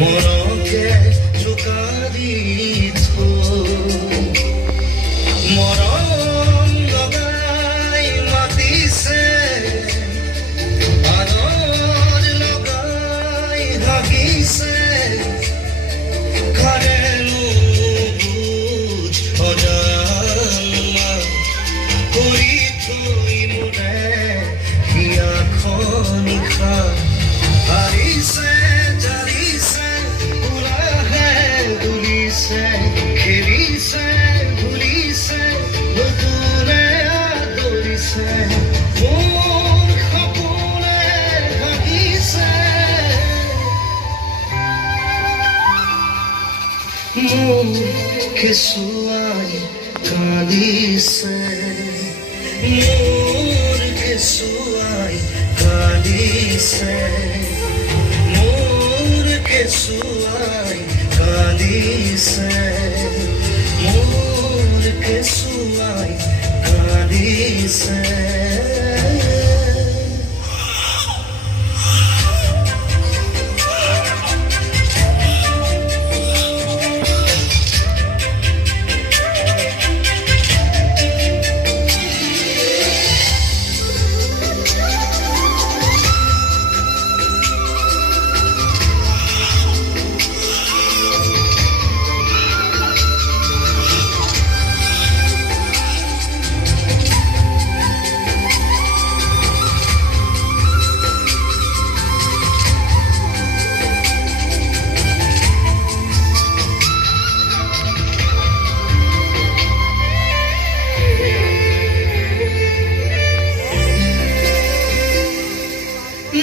মনকে জোকাৰি মৰম লগাই মাতিছে আদৰ লগাই হাগিছে ঘৰেনো বুজ অজানা কৰি থৈ মোৰে হিয়াখন নিশা হাৰিছে জাৰিছে উৰাহে উৰিছে খেলিছে ভুলিছে নতুনে আদৰিছে মোৰ সপোনে ভাগিছে মোৰ কেঁচুৱাই কান্দিছে মোৰ কেঁচুৱাই কান্দিছে মোৰ কেঁচুৱাই কান্দিছে মোৰ কেঁচুৱাই কান্দিছে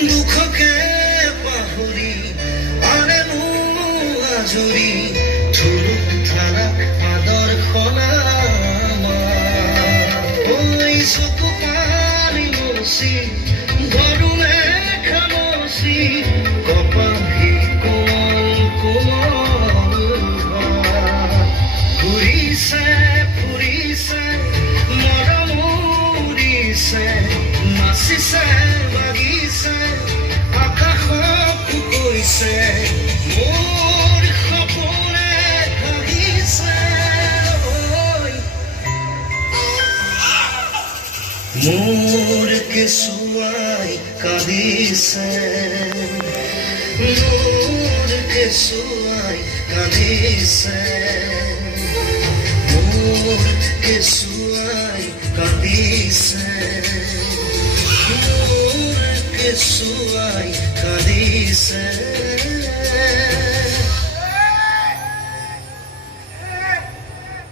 দুখকে পাহৰি আনেনো আজৰি থুলুক থাৰাক আদৰ্শনা ঐ চকু পানী মচি গৰুৱে খামচি কপাহী কোমল কোমল ঘূৰিছে ফুৰিছে মৰম উৰিছে নাচিছে বাগিছে আকাশক কৈছে মোৰ সপোনে ভাগিছে মোৰ কেঁচুৱাই কান্দিছে মোৰ কেঁচুৱাই কান্দিছে মোৰ কেঁচুৱাই কান্দিছে মোৰ কেঁচুৱাই কান্দিছে